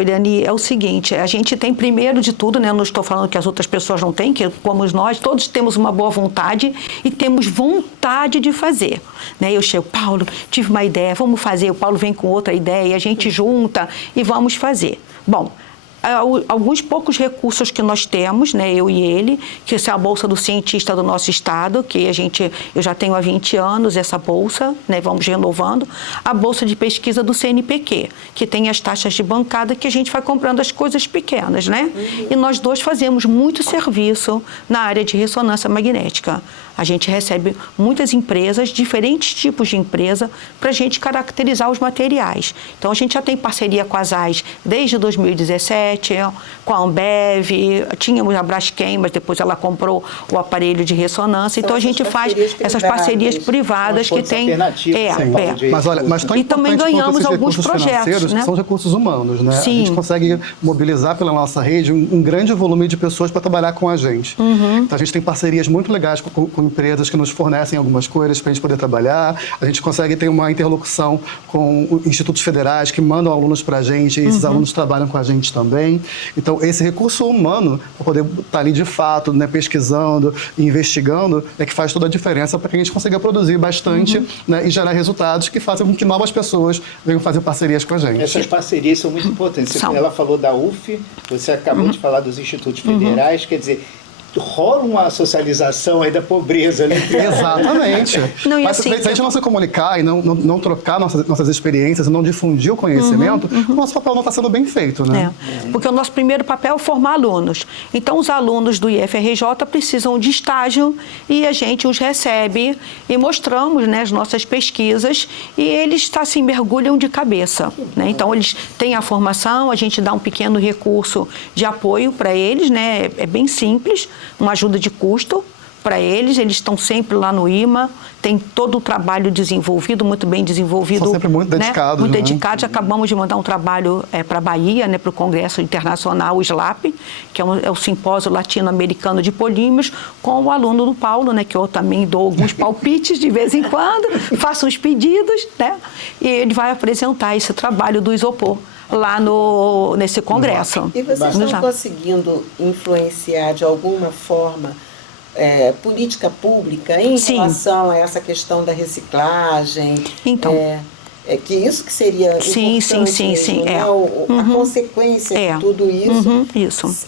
Irani, é o seguinte, a gente tem, primeiro de tudo, né, não estou falando que as outras pessoas não têm, que como nós, todos temos uma boa vontade e temos vontade de fazer. Né? Eu chego, Paulo, tive uma ideia, vamos fazer. O Paulo vem com outra ideia, a gente junta e vamos fazer. Bom, alguns poucos recursos que nós temos, né, eu e ele, que é a Bolsa do Cientista do nosso estado, que eu já tenho há 20 anos essa bolsa, né, vamos renovando, a Bolsa de Pesquisa do CNPq, que tem as taxas de bancada que a gente vai comprando as coisas pequenas, né? E nós 2 fazemos muito serviço na área de ressonância magnética. A gente recebe muitas empresas, diferentes tipos de empresa, para a gente caracterizar os materiais. Então, a gente já tem parceria com a ASAIS desde 2017, com a Ambev, tínhamos a Braskem, mas depois ela comprou o aparelho de ressonância. Então, a gente faz essas parcerias privadas que tem... Mas olha, mas tão e também ganhamos alguns projetos, né? São os recursos humanos, né? Sim. A gente consegue mobilizar pela nossa rede um grande volume de pessoas para trabalhar com a gente. Então, a gente tem parcerias muito legais com empresas que nos fornecem algumas coisas para a gente poder trabalhar. A gente consegue ter uma interlocução com institutos federais que mandam alunos para a gente, e esses alunos trabalham com a gente também. Então, esse recurso humano, para poder estar ali de fato, né, pesquisando e investigando, é que faz toda a diferença para que a gente consiga produzir bastante, né, e gerar resultados que façam com que novas pessoas venham fazer parcerias com a gente. Essas parcerias são muito importantes. Ela falou da UF, você acabou de falar dos institutos federais, quer dizer, rola uma socialização aí da pobreza, né? Exatamente. Não, mas assim, se a gente não se comunicar e não trocar nossas experiências, e não difundir o conhecimento, o nosso papel não está sendo bem feito, né? Porque o nosso primeiro papel é formar alunos. Então, os alunos do IFRJ precisam de estágio e a gente os recebe e mostramos, né, as nossas pesquisas e eles assim, mergulham de cabeça, né? Então, eles têm a formação, a gente dá um pequeno recurso de apoio para eles, né? É bem simples, uma ajuda de custo para eles estão sempre lá no IMA, tem todo o trabalho desenvolvido, muito bem desenvolvido. São sempre muito dedicados. Muito né? dedicados. Acabamos de mandar um trabalho para a Bahia, né, para o Congresso Internacional, o SLAP, que é o Simpósio Latino-Americano de Polímeros, com o aluno do Paulo, né, que eu também dou alguns palpites de vez em quando, faço uns pedidos, né, e ele vai apresentar esse trabalho do isopor lá nesse congresso. E vocês estão conseguindo influenciar de alguma forma política pública em relação a essa questão da reciclagem? Então, que isso que seria importante mesmo, né? A consequência de tudo isso,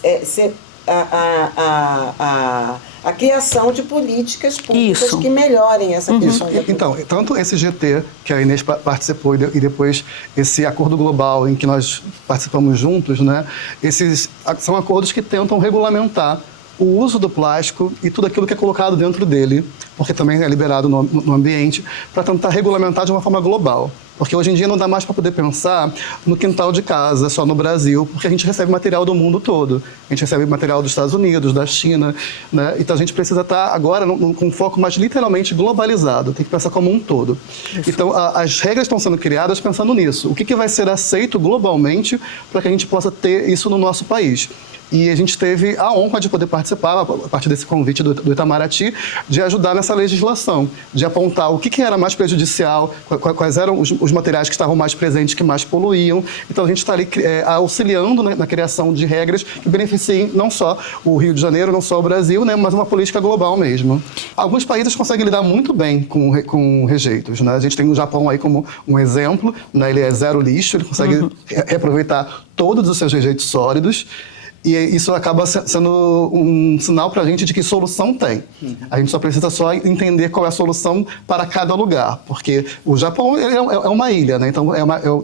a criação de políticas públicas que melhorem essa questão. Então, tanto esse GT, que a Inês participou, e depois esse acordo global em que nós participamos juntos, né? Esses são acordos que tentam regulamentar o uso do plástico e tudo aquilo que é colocado dentro dele, porque também é liberado no ambiente, para tentar regulamentar de uma forma global. Porque hoje em dia não dá mais para poder pensar no quintal de casa, só no Brasil, porque a gente recebe material do mundo todo. A gente recebe material dos Estados Unidos, da China, né? Então a gente precisa estar agora com um foco mais literalmente globalizado, tem que pensar como um todo. Isso. Então as regras estão sendo criadas pensando nisso. O que vai ser aceito globalmente para que a gente possa ter isso no nosso país. E a gente teve a honra de poder participar, a partir desse convite do Itamaraty, de ajudar nessa legislação, de apontar o que era mais prejudicial, quais eram os materiais que estavam mais presentes, que mais poluíam. Então, a gente está ali auxiliando na criação de regras que beneficiem não só o Rio de Janeiro, não só o Brasil, né, mas uma política global mesmo. Alguns países conseguem lidar muito bem com rejeitos, né? A gente tem o Japão aí como um exemplo, né? Ele é zero lixo, ele consegue reaproveitar todos os seus rejeitos sólidos. E isso acaba sendo um sinal para a gente de que solução tem. A gente só precisa só entender qual é a solução para cada lugar. Porque o Japão é uma ilha, né? Então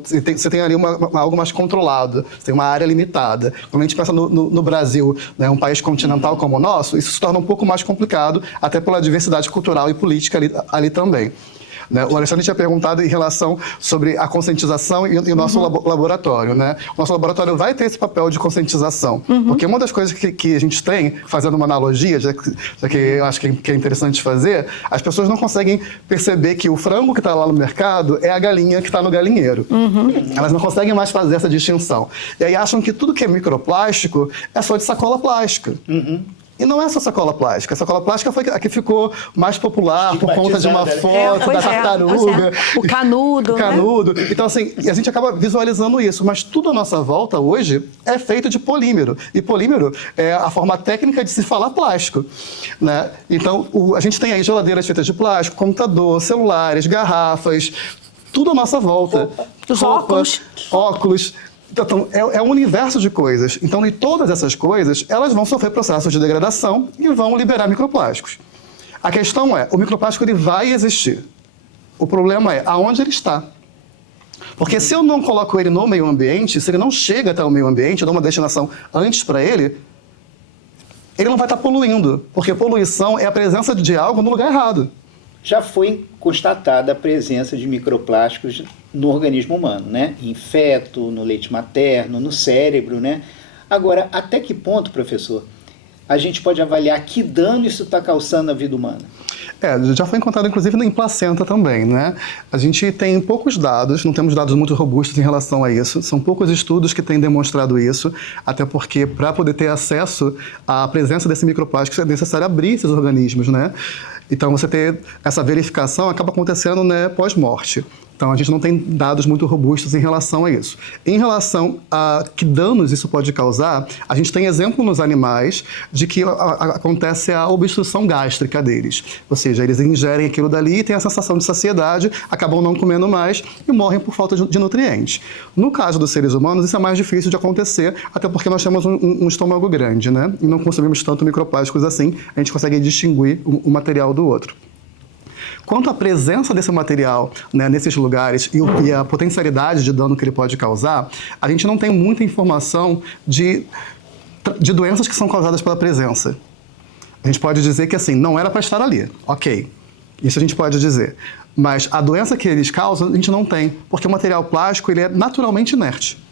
você tem ali algo mais controlado, você tem uma área limitada. Quando a gente pensa no Brasil, né, um país continental como o nosso, isso se torna um pouco mais complicado, até pela diversidade cultural e política ali também. Né? O Alexandre tinha perguntado em relação sobre a conscientização e o nosso laboratório. Né? O nosso laboratório vai ter esse papel de conscientização, porque uma das coisas que a gente tem, fazendo uma analogia, já que eu acho que é interessante fazer, as pessoas não conseguem perceber que o frango que está lá no mercado é a galinha que está no galinheiro. Elas não conseguem mais fazer essa distinção. E aí acham que tudo que é microplástico é só de sacola plástica. E não é só sacola plástica. A sacola plástica foi a que ficou mais popular por conta de uma foto da tartaruga. O canudo. O canudo. Né? Então, assim, a gente acaba visualizando isso. Mas tudo à nossa volta hoje é feito de polímero. E polímero é a forma técnica de se falar plástico. Né? Então, a gente tem aí geladeiras feitas de plástico, computador, celulares, garrafas, tudo à nossa volta. Os óculos. Então, é um universo de coisas. Então, e todas essas coisas, elas vão sofrer processos de degradação e vão liberar microplásticos. A questão é, o microplástico ele vai existir. O problema é aonde ele está. Porque se eu não coloco ele no meio ambiente, se ele não chega até o meio ambiente, eu dou uma destinação antes para ele, ele não vai estar poluindo, porque poluição é a presença de algo no lugar errado. Já foi constatada a presença de microplásticos no organismo humano, né? Em feto, no leite materno, no cérebro, né? Agora, até que ponto, professor, a gente pode avaliar que dano isso está causando na vida humana? Já foi encontrado inclusive em placenta também, né? A gente tem poucos dados, não temos dados muito robustos em relação a isso, são poucos estudos que têm demonstrado isso, até porque para poder ter acesso à presença desse microplástico é necessário abrir esses organismos, né? Então você ter essa verificação acaba acontecendo, né, pós-morte. Então, a gente não tem dados muito robustos em relação a isso. Em relação a que danos isso pode causar, a gente tem exemplo nos animais de que acontece a obstrução gástrica deles. Ou seja, eles ingerem aquilo dali, têm a sensação de saciedade, acabam não comendo mais e morrem por falta de nutrientes. No caso dos seres humanos, isso é mais difícil de acontecer, até porque nós temos um estômago grande, né? E não consumimos tanto microplásticos assim, a gente consegue distinguir um material do outro. Quanto à presença desse material, né, nesses lugares e a potencialidade de dano que ele pode causar, a gente não tem muita informação de doenças que são causadas pela presença. A gente pode dizer que assim, não era para estar ali, ok, isso a gente pode dizer. Mas a doença que eles causam, a gente não tem, porque o material plástico ele é naturalmente inerte.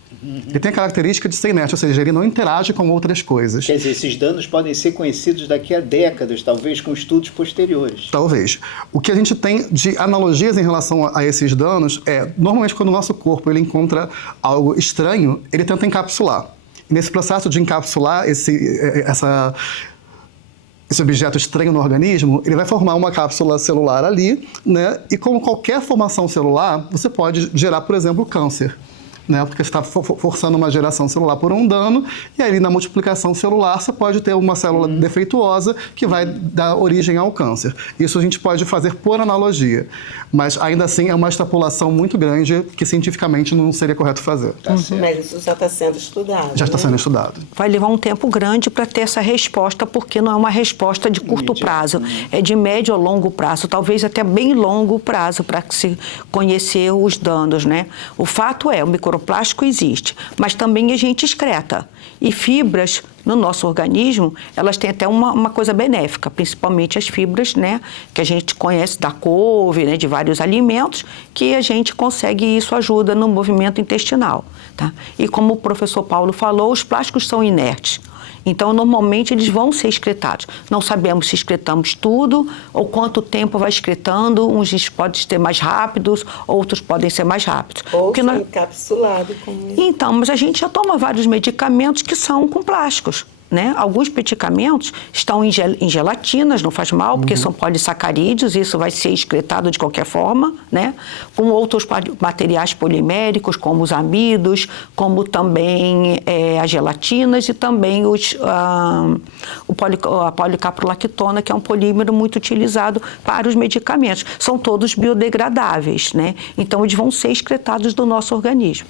Ele tem a característica de ser inerte, ou seja, ele não interage com outras coisas. Quer dizer, esses danos podem ser conhecidos daqui a décadas, talvez com estudos posteriores. Talvez. O que a gente tem de analogias em relação a esses danos é, normalmente quando o nosso corpo ele encontra algo estranho, ele tenta encapsular. E nesse processo de encapsular esse objeto estranho no organismo, ele vai formar uma cápsula celular ali, né? E como qualquer formação celular, você pode gerar, por exemplo, câncer. Né, porque você está forçando uma geração celular por um dano, e aí na multiplicação celular você pode ter uma célula defeituosa que vai dar origem ao câncer. Isso a gente pode fazer por analogia, mas ainda assim é uma extrapolação muito grande que cientificamente não seria correto fazer. Mas isso já está sendo estudado. Já está sendo estudado. Vai levar um tempo grande para ter essa resposta, porque não é uma resposta de curto prazo, é de médio a longo prazo, talvez até bem longo prazo para se conhecer os danos, né? O fato é, o microplástico existe, mas também a gente excreta. E fibras no nosso organismo, elas têm até uma coisa benéfica, principalmente as fibras, né, que a gente conhece da couve, né, de vários alimentos, que a gente consegue, e isso ajuda no movimento intestinal, tá? E como o professor Paulo falou, os plásticos são inertes. Então, normalmente, eles vão ser excretados. Não sabemos se excretamos tudo ou quanto tempo vai excretando. Uns podem ser mais rápidos, outros podem ser mais rápidos. Ou ser encapsulado. Então, mas a gente já toma vários medicamentos que são com plásticos. Né? Alguns medicamentos estão em gelatinas, não faz mal, porque são polissacarídeos, isso vai ser excretado de qualquer forma, né? Com outros materiais poliméricos, como os amidos, como também as gelatinas e também a policaprolactona, que é um polímero muito utilizado para os medicamentos. São todos biodegradáveis, né? Então eles vão ser excretados do nosso organismo.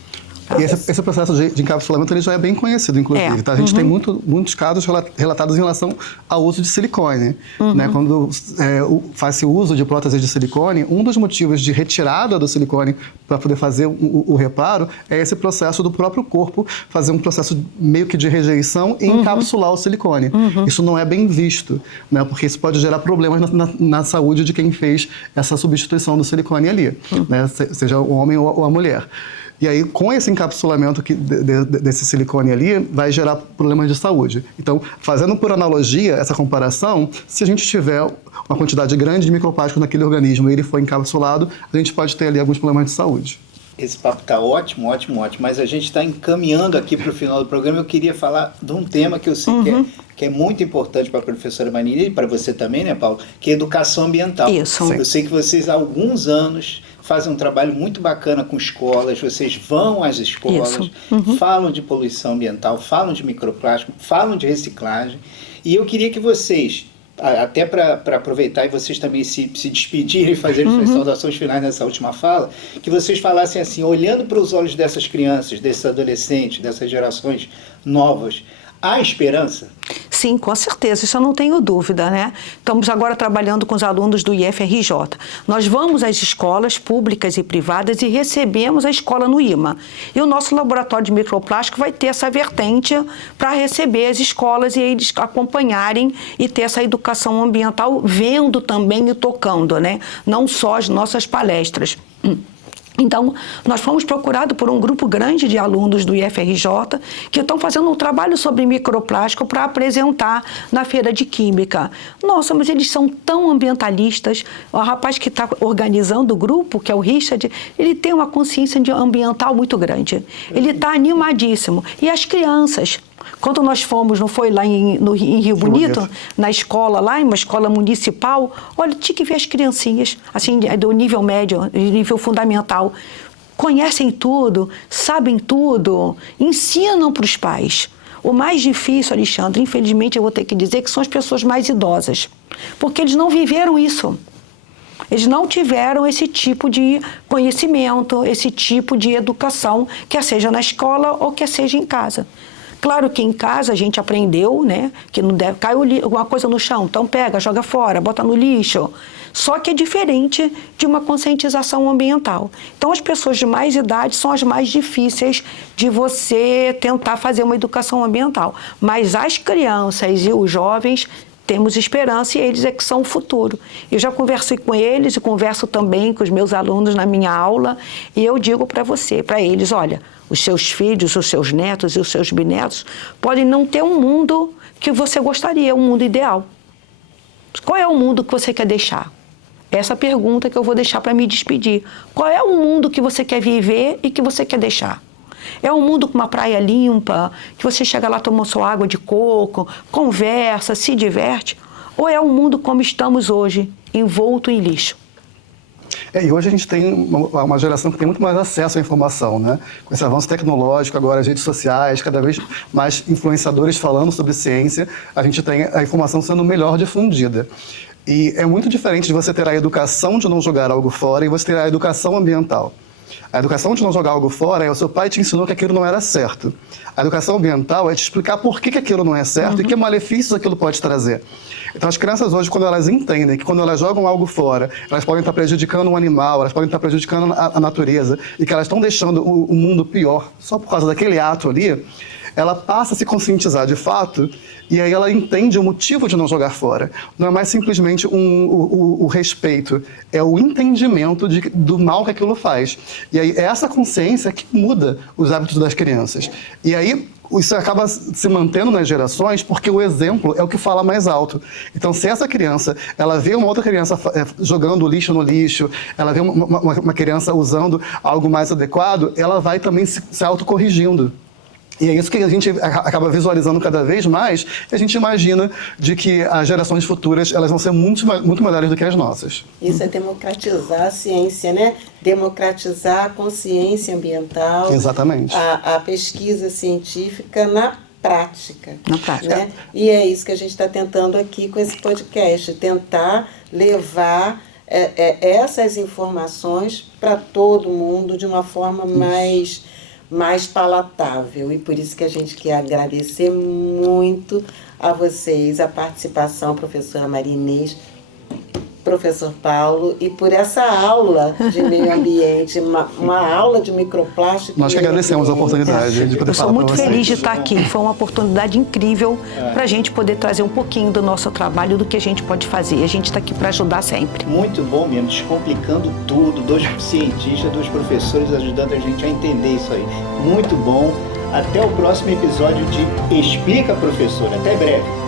E esse processo de encapsulamento ele já é bem conhecido, inclusive. Tá? A gente tem muitos casos relatados em relação ao uso de silicone. Né? Quando faz-se uso de próteses de silicone, um dos motivos de retirada do silicone para poder fazer o reparo é esse processo do próprio corpo fazer um processo meio que de rejeição e encapsular o silicone. Isso não é bem visto, né? Porque isso pode gerar problemas na saúde de quem fez essa substituição do silicone ali, né? Seja o homem ou a mulher. E aí, com esse encapsulamento desse silicone ali, vai gerar problemas de saúde. Então, fazendo por analogia essa comparação, se a gente tiver uma quantidade grande de microplástico naquele organismo e ele for encapsulado, a gente pode ter ali alguns problemas de saúde. Esse papo está ótimo, mas a gente está encaminhando aqui para o final do programa. Eu queria falar de um tema que eu sei que é muito importante para a professora Marina e para você também, né, Paulo? Que é educação ambiental. Isso. Eu sei que vocês há alguns anos fazem um trabalho muito bacana com escolas, vocês vão às escolas, falam de poluição ambiental, falam de microplástico, falam de reciclagem. E eu queria que vocês, até para aproveitar e vocês também se despedirem e fazerem suas saudações finais nessa última fala, que vocês falassem assim, olhando para os olhos dessas crianças, desses adolescentes, dessas gerações novas, há esperança? sim, com certeza, isso eu não tenho dúvida, né? Estamos agora trabalhando com os alunos do IFRJ. Nós vamos às escolas públicas e privadas e recebemos a escola no IMA. E o nosso laboratório de microplástico vai ter essa vertente para receber as escolas e eles acompanharem e ter essa educação ambiental, vendo também e tocando, né? Não só as nossas palestras. Então, nós fomos procurados por um grupo grande de alunos do IFRJ que estão fazendo um trabalho sobre microplástico para apresentar na Feira de Química. Nossa, mas eles são tão ambientalistas. O rapaz que está organizando o grupo, que é o Richard, ele tem uma consciência ambiental muito grande. Ele está animadíssimo. E as crianças... Quando nós fomos, não foi lá em Rio Bonito, na escola lá, em uma escola municipal, olha, tinha que ver as criancinhas, assim, do nível médio, nível fundamental. Conhecem tudo, sabem tudo, ensinam para os pais. O mais difícil, Alexandre, infelizmente eu vou ter que dizer que são as pessoas mais idosas, porque eles não viveram isso. Eles não tiveram esse tipo de conhecimento, esse tipo de educação, quer seja na escola ou quer seja em casa. Claro que em casa a gente aprendeu, né, que não deve cair alguma coisa no chão, então pega, joga fora, bota no lixo. Só que é diferente de uma conscientização ambiental. Então as pessoas de mais idade são as mais difíceis de você tentar fazer uma educação ambiental. Mas as crianças e os jovens temos esperança e eles é que são o futuro. Eu já conversei com eles e converso também com os meus alunos na minha aula e eu digo para eles, olha, os seus filhos, os seus netos e os seus bisnetos podem não ter um mundo que você gostaria, um mundo ideal. Qual é o mundo que você quer deixar? Essa pergunta que eu vou deixar para me despedir. Qual é o mundo que você quer viver e que você quer deixar? É um mundo com uma praia limpa, que você chega lá, toma sua água de coco, conversa, se diverte? Ou é um mundo como estamos hoje, envolto em lixo? E hoje a gente tem uma geração que tem muito mais acesso à informação, né? Com esse avanço tecnológico, agora as redes sociais, cada vez mais influenciadores falando sobre ciência, a gente tem a informação sendo melhor difundida. E é muito diferente de você ter a educação de não jogar algo fora e você ter a educação ambiental. A educação de não jogar algo fora é o seu pai te ensinou que aquilo não era certo. A educação ambiental é te explicar por que aquilo não é certo e que malefícios aquilo pode trazer. Então as crianças hoje, quando elas entendem que quando elas jogam algo fora, elas podem estar prejudicando um animal, elas podem estar prejudicando a natureza e que elas estão deixando o mundo pior só por causa daquele ato ali, ela passa a se conscientizar de fato e aí ela entende o motivo de não jogar fora. Não é mais simplesmente o respeito, é o entendimento do mal que aquilo faz. E aí é essa consciência que muda os hábitos das crianças. E aí isso acaba se mantendo nas gerações porque o exemplo é o que fala mais alto. Então, se essa criança, ela vê uma outra criança jogando lixo no lixo, ela vê uma criança usando algo mais adequado, ela vai também se autocorrigindo. E é isso que a gente acaba visualizando cada vez mais, e a gente imagina de que as gerações futuras elas vão ser muito melhores do que as nossas. Isso é democratizar a ciência, né? Democratizar a consciência ambiental. Exatamente. A pesquisa científica na prática. Na prática. Né? E é isso que a gente está tentando aqui com esse podcast, tentar levar essas informações para todo mundo de uma forma mais palatável. E por isso que a gente quer agradecer muito a vocês, a participação, professora Maria Inês, professor Paulo, e por essa aula de meio ambiente, uma aula de microplástico. Nós que agradecemos a oportunidade de poder falar com vocês. Eu sou muito feliz de estar aqui. Foi uma oportunidade incrível para a gente poder trazer um pouquinho do nosso trabalho, do que a gente pode fazer. A gente está aqui para ajudar sempre. Muito bom mesmo, descomplicando tudo, 2 cientistas, 2 professores ajudando a gente a entender isso aí. Muito bom. Até o próximo episódio de Explica, Professor. Até breve.